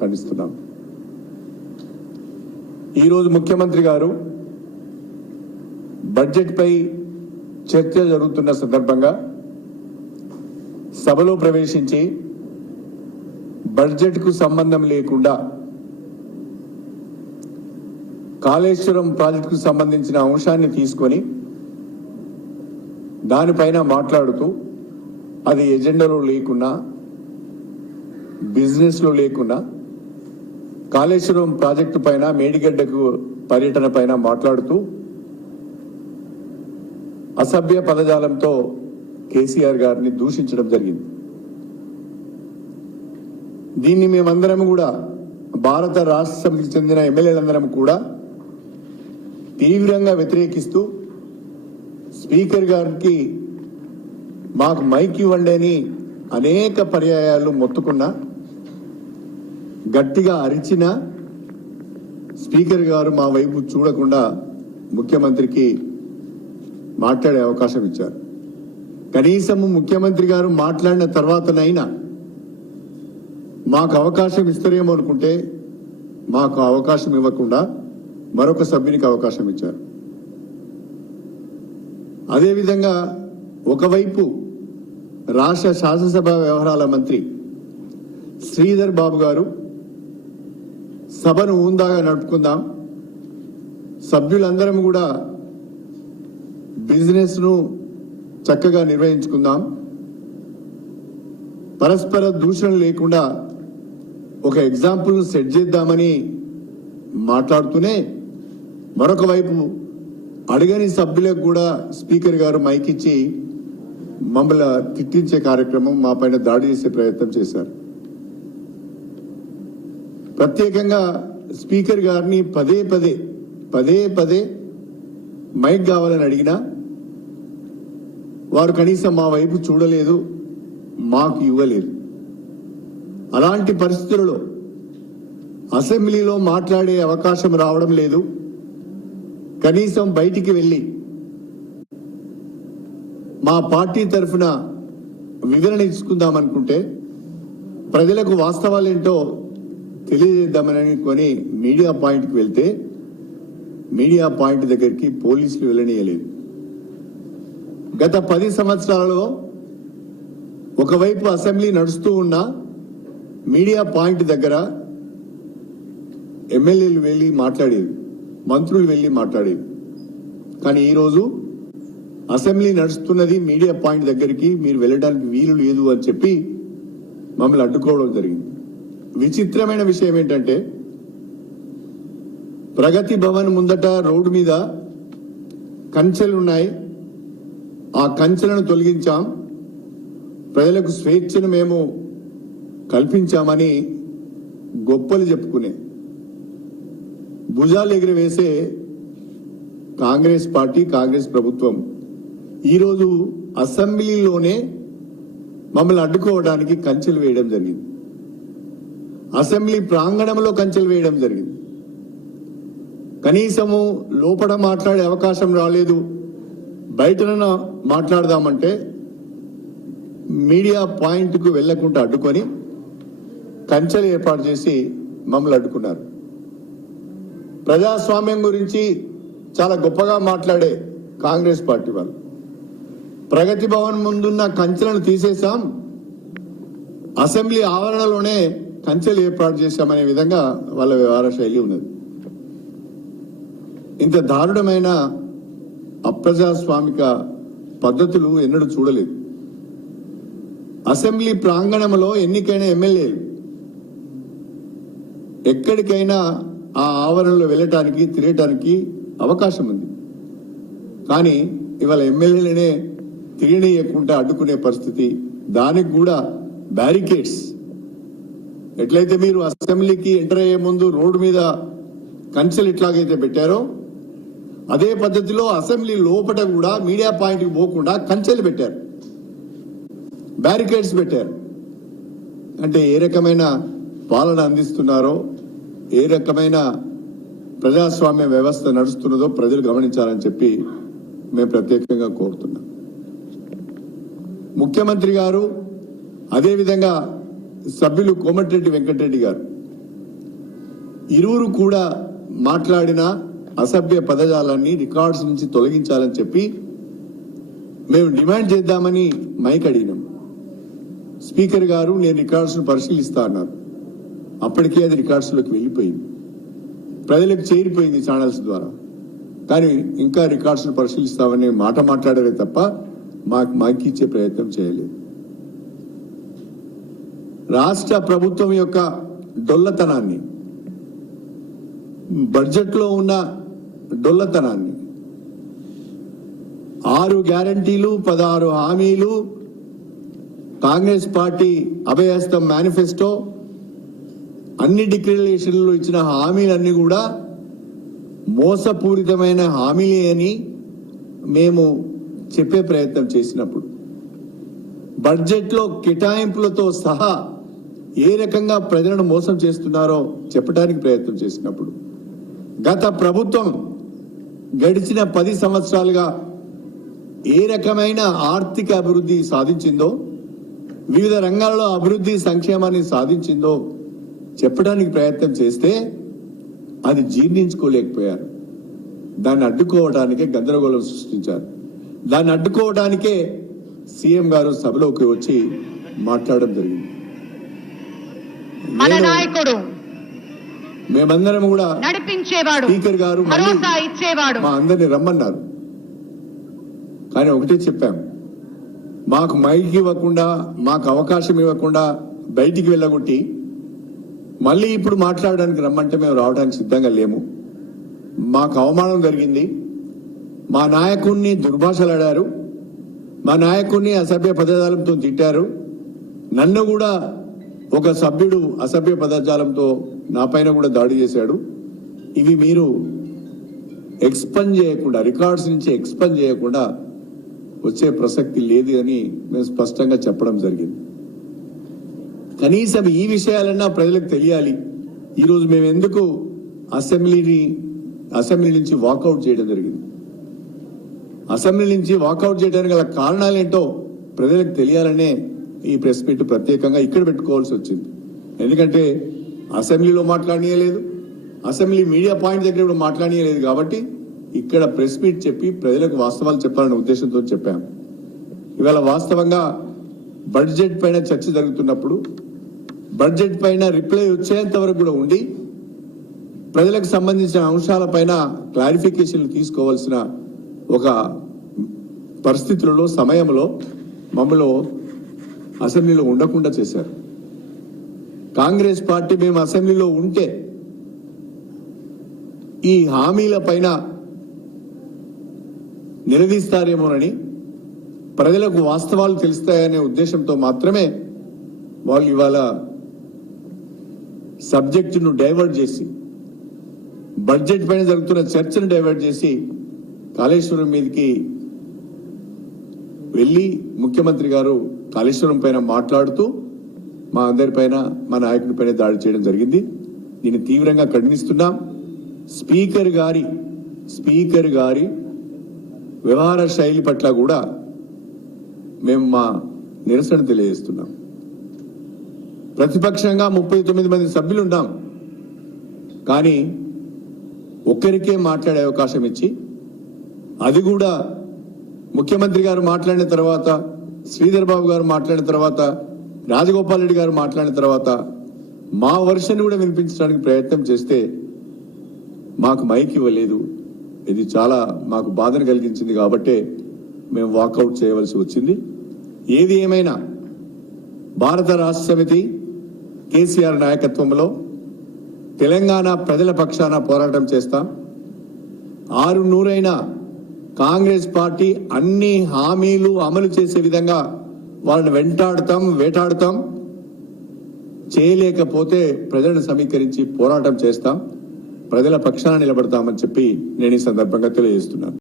ఖండిస్తున్నాం. ఈరోజు ముఖ్యమంత్రి గారు బడ్జెట్ పై చర్చ జరుగుతున్న సందర్భంగా సభలో ప్రవేశించి బడ్జెట్ కు సంబంధం లేకుండా కాళేశ్వరం ప్రాజెక్టుకు సంబంధించిన అంశాన్ని తీసుకొని దానిపైన మాట్లాడుతూ అది ఎజెండాలో లేకున్నా బిజినెస్లో లేకున్నా కాళేశ్వరం ప్రాజెక్టు పైన మేడిగడ్డకు పర్యటన పైన మాట్లాడుతూ అసభ్య పదజాలంతో కేసీఆర్ గారిని దూషించడం జరిగింది. దీన్ని మేమందరం కూడా భారత రాష్ట్ర సమితికి చెందిన ఎమ్మెల్యేలందరం కూడా తీవ్రంగా వ్యతిరేకిస్తూ స్పీకర్ గారికి మాకు మైక్ ఇవ్వండి అని అనేక పర్యాయాలు మొత్తుకున్నా, గట్టిగా అరిచిన స్పీకర్ గారు మా వైపు చూడకుండా ముఖ్యమంత్రికి మాట్లాడే అవకాశం ఇచ్చారు. కనీసము ముఖ్యమంత్రి గారు మాట్లాడిన తర్వాతనైనా మాకు అవకాశం ఇస్తారేమో అనుకుంటే మాకు అవకాశం ఇవ్వకుండా మరొక సభ్యునికి అవకాశం ఇచ్చారు. అదేవిధంగా ఒకవైపు రాష్ట్ర శాసనసభ వ్యవహారాల మంత్రి శ్రీధర్ బాబు గారు సభను ఊందాగా నడుపుకుందాం, సభ్యులందరం కూడా బిజినెస్ ను చక్కగా నిర్వహించుకుందాం, పరస్పర దూషణ లేకుండా ఒక ఎగ్జాంపుల్ సెట్ చేద్దామని మాట్లాడుతూనే మరొక వైపు అడగని సభ్యులకు కూడా స్పీకర్ గారు మైక్ ఇచ్చి మమ్మల్ని తిట్టించే కార్యక్రమం, మా పైన దాడి చేసే ప్రయత్నం చేశారు. ప్రత్యేకంగా స్పీకర్ గారిని పదే పదే మైక్ కావాలని అడిగినా వారు కనీసం మా వైపు చూడలేదు, మాకు ఇవ్వలేదు. అలాంటి పరిస్థితులలో అసెంబ్లీలో మాట్లాడే అవకాశం రావడం లేదు. కనీసం బయటికి వెళ్ళి మా పార్టీ తరఫున వివరణ ఇచ్చుకుందామనుకుంటే, ప్రజలకు వాస్తవాలేంటో తెలియజేద్దామని అనుకొని మీడియా పాయింట్కి వెళ్తే మీడియా పాయింట్ దగ్గరికి పోలీసులు వెళ్ళనీయలేదు. గత 10 సంవత్సరాలలో ఒకవైపు అసెంబ్లీ నడుస్తూ ఉన్న మీడియా పాయింట్ దగ్గర ఎమ్మెల్యేలు వెళ్ళి మాట్లాడేది, మంత్రులు వెళ్ళి మాట్లాడేది. కానీ ఈరోజు అసెంబ్లీ నడుస్తున్నది మీడియా పాయింట్ దగ్గరికి మీరు వెళ్ళడానికి వీలు లేదు అని చెప్పి మమ్మల్ని అడ్డుకోవడం జరిగింది. విచిత్రమైన విషయం ఏంటంటే, ప్రగతి భవన్ ముందట రోడ్డు మీద కంచెలున్నాయి, ఆ కంచెలను తొలగించాం, ప్రజలకు స్వేచ్ఛను మేము కల్పించామని గొప్పలు చెప్పుకునే, భుజాలు ఎగిరివేసే కాంగ్రెస్ పార్టీ, కాంగ్రెస్ ప్రభుత్వం ఈరోజు అసెంబ్లీలోనే మమ్మల్ని అడ్డుకోవడానికి కంచెలు వేయడం జరిగింది. అసెంబ్లీ ప్రాంగణంలో కంచెలు వేయడం జరిగింది. కనీసము లోపల మాట్లాడే అవకాశం రాలేదు, బయటన మాట్లాడదామంటే మీడియా పాయింట్కు వెళ్లకుండా అడ్డుకొని కంచెలు ఏర్పాటు చేసి మమ్మల్ని అడ్డుకున్నారు. ప్రజాస్వామ్యం గురించి చాలా గొప్పగా మాట్లాడే కాంగ్రెస్ పార్టీ వాళ్ళు ప్రగతి భవన్ ముందున్న కంచెలను తీసేశాం, అసెంబ్లీ ఆవరణలోనే కంచెలు ఏర్పాటు చేశామనే విధంగా వాళ్ళ వ్యవహార శైలి ఉన్నది. ఇంత దారుణమైన అప్రజాస్వామిక పద్ధతులు ఎన్నడూ చూడలేదు. అసెంబ్లీ ప్రాంగణంలో ఎన్నికైన ఎమ్మెల్యేలు ఎక్కడికైనా ఆ ఆవరణలో వెళ్ళటానికి, తిరగటానికి అవకాశం ఉంది. కానీ ఇవాళ ఎమ్మెల్యేలనే తిరగనీయకుండా అడ్డుకునే పరిస్థితి, దానికి కూడా బ్యారికేడ్స్. ఎట్లయితే మీరు అసెంబ్లీకి ఎంటర్ అయ్యే ముందు రోడ్డు మీద కంచెలు ఎట్లాగైతే పెట్టారో అదే పద్ధతిలో అసెంబ్లీ లోపల కూడా మీడియా పాయింట్కి పోకుండా కంచెలు పెట్టారు, బ్యారికేడ్స్ పెట్టారు. అంటే ఏ రకమైన పాలన అందిస్తున్నారో, ఏ రకమైన ప్రజాస్వామ్య వ్యవస్థ నడుస్తున్నదో ప్రజలు గమనించాలని చెప్పి మేము ప్రత్యేకంగా కోరుతున్నాం. ముఖ్యమంత్రి గారు, అదేవిధంగా సభ్యులు కోమటిరెడ్డి వెంకటరెడ్డి గారు ఇరువురు కూడా మాట్లాడిన అసభ్య పదజాలాన్ని రికార్డ్స్ నుంచి తొలగించాలని చెప్పి మేము డిమాండ్ చేద్దామని మైక్ అడిగినాం. స్పీకర్ గారు నేను రికార్డ్స్ ను పరిశీలిస్తా అన్నారు. అప్పటికే అది రికార్డ్స్ లోకి వెళ్ళిపోయింది, ప్రజలకు చేరిపోయింది ఛానల్స్ ద్వారా. కానీ ఇంకా రికార్డ్స్ ను పరిశీలిస్తామనే మాట మాట్లాడలే తప్ప మాకు మైక్ ఇచ్చే ప్రయత్నం చేయలేదు. రాష్ట్ర ప్రభుత్వం యొక్క డొల్లతనాన్ని, బడ్జెట్ లో ఉన్న డొల్లతనాన్ని, 6 గ్యారంటీలు 16 హామీలు, కాంగ్రెస్ పార్టీ అభయహస్తం మేనిఫెస్టో, అన్ని డిక్లరేషన్లు ఇచ్చిన హామీలన్నీ కూడా మోసపూరితమైన హామీలే అని మేము చెప్పే ప్రయత్నం చేసినప్పుడు, బడ్జెట్ లో కేటాయింపులతో సహా ఏ రకంగా ప్రజలను మోసం చేస్తున్నారో చెప్పడానికి ప్రయత్నం చేసినప్పుడు, గత ప్రభుత్వం గడిచిన 10 సంవత్సరాలుగా ఏ రకమైన ఆర్థిక అభివృద్ధి సాధించిందో, వివిధ రంగాల్లో అభివృద్ధి సంక్షేమాన్ని సాధించిందో చెప్పడానికి ప్రయత్నం చేస్తే అది జీర్ణించుకోలేకపోయారు. దాన్ని అడ్డుకోవడానికే గందరగోళం సృష్టించారు. దాన్ని అడ్డుకోవడానికే సీఎం గారు సభలోకి వచ్చి మాట్లాడడం జరిగింది. మన నాయకుడు మేమందరం కూడా నడిపించేవాడు, స్పీకర్ గారు భరోసా ఇచ్చేవాడు, మా అందరిని రమ్మన్నారు. కానీ ఒకటే చెప్పాం, మాకు మైక్ ఇవ్వకుండా, మాకు అవకాశం ఇవ్వకుండా బయటికి వెళ్ళగొట్టి మళ్ళీ ఇప్పుడు మాట్లాడడానికి రమ్మంటే మేము రావడానికి సిద్ధంగా లేము. మాకు అవమానం జరిగింది. మా నాయకుడిని దుర్భాషలాడారు, మా నాయకుడిని అసభ్య పదజాలంతో తిట్టారు. నన్ను కూడా ఒక సభ్యుడు అసభ్య పదజాలంతో నా పైన కూడా దాడి చేశాడు. ఇవి మీరు ఎక్స్పంజ్ చేయకుండా, రికార్డ్స్ నుంచి ఎక్స్పంజ్ చేయకుండా వచ్చే ప్రసక్తి లేదు అని మేము స్పష్టంగా చెప్పడం జరిగింది. కనీసం ఈ విషయాలన్నా ప్రజలకు తెలియాలి. ఈరోజు మేము ఎందుకు అసెంబ్లీ నుంచి వాకౌట్ చేయడం జరిగింది, అసెంబ్లీ నుంచి వాకౌట్ చేయడానికి గల కారణాలేంటో ప్రజలకు తెలియాలనే ఈ ప్రెస్ మీట్ ప్రత్యేకంగా ఇక్కడ పెట్టుకోవాల్సి వచ్చింది. ఎందుకంటే అసెంబ్లీలో మాట్లాడనీయలేదు, అసెంబ్లీ మీడియా పాయింట్ దగ్గర కూడా మాట్లాడనీయలేదు. కాబట్టి ఇక్కడ ప్రెస్ మీట్ చెప్పి ప్రజలకు వాస్తవాలు చెప్పాలనే ఉద్దేశంతో చెప్పాము. ఇవాళ వాస్తవంగా బడ్జెట్ పైన చర్చ జరుగుతున్నప్పుడు, బడ్జెట్ పైన రిప్లై వచ్చేంత వరకు కూడా ఉండి ప్రజలకు సంబంధించిన అంశాలపైన క్లారిఫికేషన్లు తీసుకోవాల్సిన ఒక పరిస్థితులలో, సమయంలో మమ్మల్ని అసెంబ్లీలో ఉండకుండా చేశారు. కాంగ్రెస్ పార్టీ మేము అసెంబ్లీలో ఉంటే ఈ హామీల పైన నిలదీస్తారేమోనని, ప్రజలకు వాస్తవాలు తెలుస్తాయనే ఉద్దేశంతో మాత్రమే వాళ్ళు ఇవాళ సబ్జెక్టును డైవర్ట్ చేసి, బడ్జెట్ పైన జరుగుతున్న చర్చను డైవర్ట్ చేసి కాళేశ్వరం మీదకి వెళ్లి ముఖ్యమంత్రి గారు కాళేశ్వరం పైన మాట్లాడుతూ మా అందరి పైన, మా నాయకుడి పైన దాడి చేయడం జరిగింది. దీన్ని తీవ్రంగా ఖండిస్తున్నాం. స్పీకర్ గారి వ్యవహార శైలి పట్ల కూడా మేము మా నిరసన తెలియజేస్తున్నాం. ప్రతిపక్షంగా 39 మంది సభ్యులు ఉన్నాం, కానీ ఒక్కరికే మాట్లాడే అవకాశం ఇచ్చి, అది కూడా ముఖ్యమంత్రి గారు మాట్లాడిన తర్వాత, శ్రీధర్ బాబు గారు మాట్లాడిన తర్వాత, రాజగోపాల్ రెడ్డి గారు మాట్లాడిన తర్వాత మా వర్షన్ కూడా వినిపించడానికి ప్రయత్నం చేస్తే మాకు మైక్ ఇవ్వలేదు. ఇది చాలా మాకు బాధను కలిగించింది. కాబట్టే మేము వాకౌట్ చేయవలసి వచ్చింది. ఏది ఏమైనా భారత రాష్ట్ర సమితి కేసీఆర్ నాయకత్వంలో తెలంగాణ ప్రజల పక్షాన పోరాటం చేస్తాం. 600 కాంగ్రెస్ పార్టీ అన్ని హామీలు అమలు చేసే విధంగా వాళ్ళని వేటాడుతాం. చేయలేకపోతే ప్రజలను సమీకరించి పోరాటం చేస్తాం, ప్రజల పక్షాన నిలబడతామని చెప్పి నేను ఈ సందర్భంగా తెలియజేస్తున్నాను.